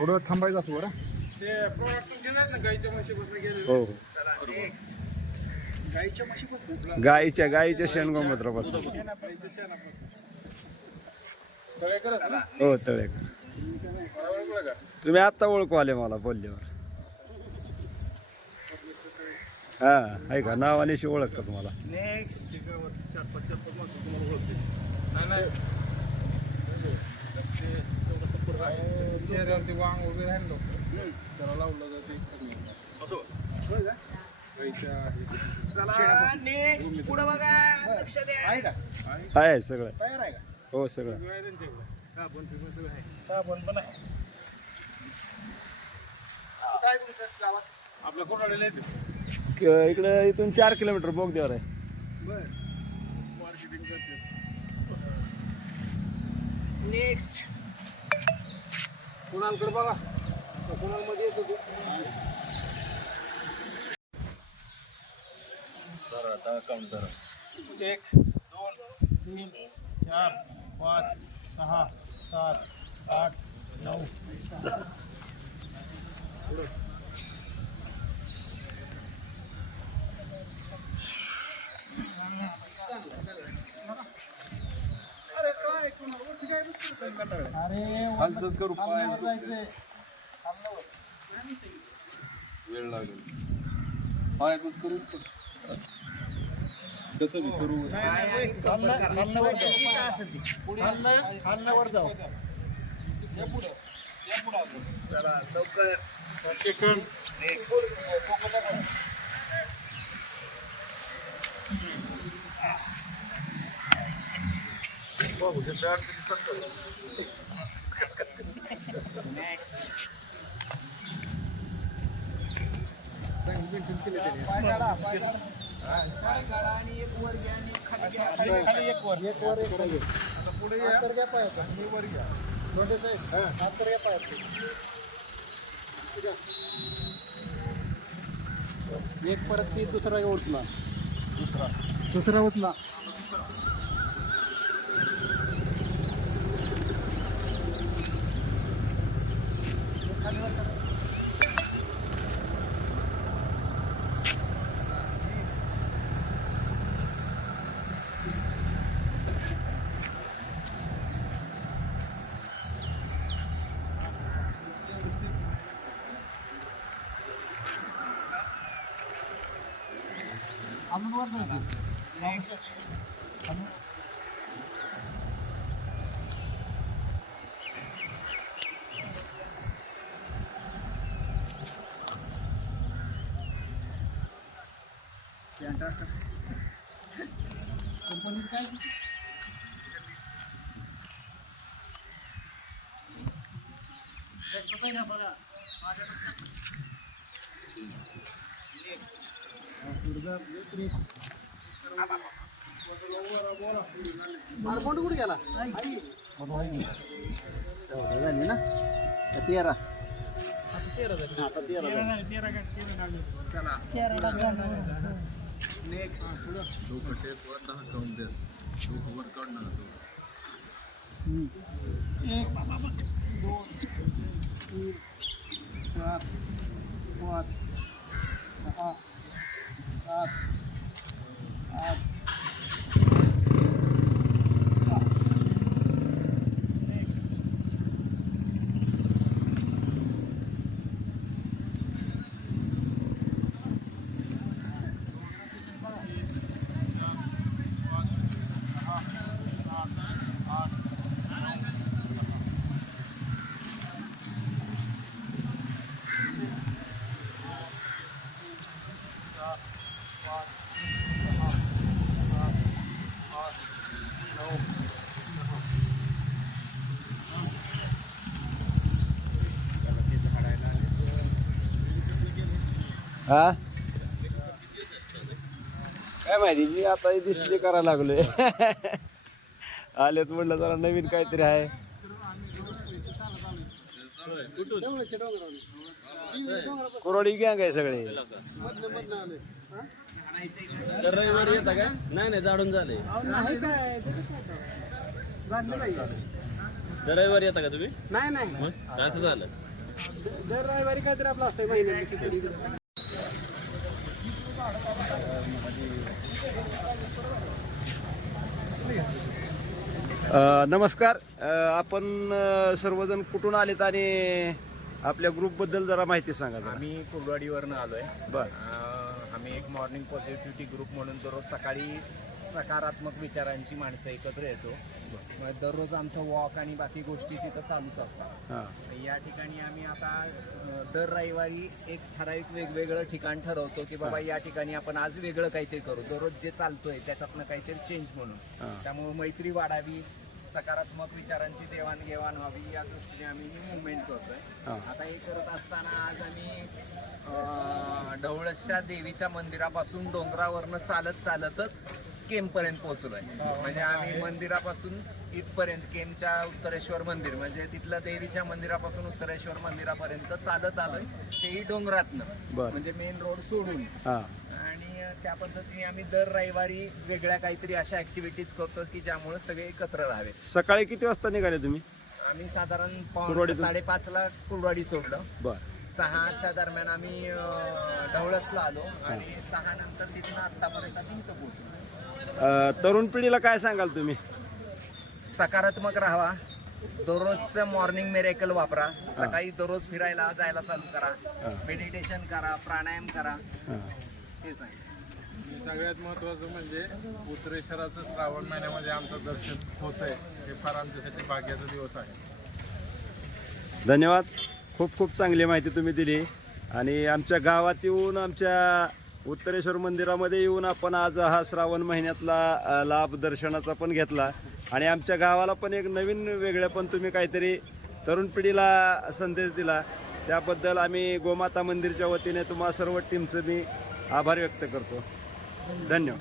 थोडं थांबायचं असं बरं. ते प्रोडक्ट तुमचे आहेत ना गाईच्या म्हशीपासून गेले. हो चला नेक्स्ट. गाईच्या म्हशीपासून गाईच्या शेणगोमूत्रापासून. गाईच्या शेणापासून. तळेकरच ना? हो तळेकर. बरोबर बोला का? तुम्ही आत्ता ओळखू आले मला बोलल्यावर. हा आहे का नावानेशी ओळखता तुम्हाला. नेक्स्ट. 4-5 माणसं तुम्हाला ओळखते. नाही चेहऱ्यावरती वांग वगैरे आहे ना लोक त्याला लावलं जाते. असो गाईच्या नेक्स्ट पुढे बघा लक्ष द्या. आहे का? आहे सगळं. तयार आहे का? हो सगळं. सगळं आहे त्यांच्याकडे. साबण पिबण सगळं आहे. साबण पण आहे. काय तुमचं गावात? आपलं कोणाला येते इकडे इथून 4 किलोमीटर बोगद्यावर आहे. बर मार्केटिंग करते. नेक्स्ट कुणालकडे बघा. कुणालमध्ये येतो तू. काउंटर 1 2 3 4 5 6 7 8 9. अरे काय कोणावरची काय अरे हालचाल करू पाय जायचंय. वेळ लागेल. पायच करू कसं बी करू. खालनावर जाऊ. चला लवकर. Second next. नेक्स्ट. आणि एक वर घ्या आणि एक खाली घ्या. एक वर एक पुढे या. तर घ्या पाय आणि वर घ्या. छोटे साहेब हात तर घ्या पाय. एक परत ती दुसरा उचला. दुसरा उचला. नेक्स्ट. कंपनी काय बघा. नेक्स्ट. मारकोंड कुठे गेला? झाली ना 13. आता 13 चला. नेक्स्ट. 1 2 3 4 5 6 7 8. हा काय माहिती मी आता डिस्प्ले करायला लागलोय आलेत म्हटलं जरा नवीन काहीतरी आहे. कोरोडी गँग आहे सगळे. रविवारी येता का? नाही जाडून झाले. दर रविवारी येता का तुम्ही? नाही मग असं झालं. दर रविवारी काहीतरी आपलं असतंय महिन्यात. नमस्कार. आपण सर्वजण कुठून आलेत आणि आपल्या ग्रुपबद्दल जरा माहिती सांगा जरा. आम्ही कुर्डवाडीवरनं आलोय. बरं. आम्ही एक मॉर्निंग पॉझिटिव्हिटी ग्रुप म्हणून दररोज सकाळी सकारात्मक विचारांची माणसं एकत्र येतो. मग दररोज आमचं वॉक आणि बाकी गोष्टी तिथं चालूच असतात. हां या ठिकाणी आम्ही आता दर रविवारी एक ठराविक वेगवेगळं ठिकाण ठरवतो की बाबा या ठिकाणी आपण आज वेगळं काहीतरी करू. दररोज जे चालतोय त्याच्यातनं काहीतरी चेंज म्हणून. त्यामुळे मैत्री वाढावी, सकारात्मक विचारांची देवाणघेवाण व्हावी या दृष्टीने आम्ही ही मुवमेंट करतोय. आता हे करत असताना आज आम्ही ढवळसच्या देवीच्या मंदिरापासून डोंगरावरनं चालतच केमपर्यंत पोहोचलोय. म्हणजे आम्ही मंदिरापासून इथपर्यंत केमच्या उत्तरेश्वर मंदिर म्हणजे तिथल्या देवीच्या मंदिरापासून उत्तरेश्वर मंदिरापर्यंत चालत आलोय, तेही डोंगरातनं, म्हणजे मेन रोड सोडून. आणि त्या पद्धतीने आम्ही दर रविवारी वेगळ्या काहीतरी अशा ऍक्टिव्हिटीज करतो की ज्यामुळे सगळे एकत्र राहावे. सकाळी किती वाजता निघाले तुम्ही? आम्ही साधारण कुर्डवाडीतून? 5:30ला कुर्डवाडी सोडलं. बरं. 6च्या दरम्यान आम्ही ढवळसला आलो आणि 6 नंतर तिथून आतापर्यंत आम्ही इथं पोहोचलो. तरुण पिढीला काय सांगाल तुम्ही? सकारात्मक राहावा, दररोजचं मॉर्निंग मिरेकल वापरा, सकाळी दररोज फिरायला जायला चालू करा, मेडिटेशन करा, प्राणायाम करा. हेच आहे. सगळ्यात महत्त्वाचं म्हणजे उत्तरेश्वराचं श्रावण महिन्यामध्ये आमचं दर्शन होतंय, हे फार आमच्यासाठी भाग्याचा दिवस आहे. धन्यवाद. खूप खूप चांगली माहिती तुम्ही दिली. आणि आमच्या गावात येऊन आमच्या उत्तरेश्वर मंदिरामध्ये येऊन आपण आज हा श्रावण महिन्यातला लाभ दर्शनाचा पण घेतला. आणि आमच्या गावाला पण एक नवीन वेगळं पण तुम्ही काहीतरी तरुण पिढीला संदेश दिला. त्याबद्दल आम्ही गोमाता मंदिरच्या वतीने तुम्हा सर्व टीमचं मी आभार व्यक्त करतो. धन्यवाद.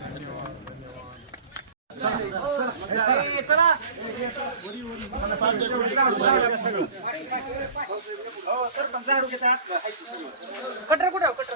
कटर कुठं कटर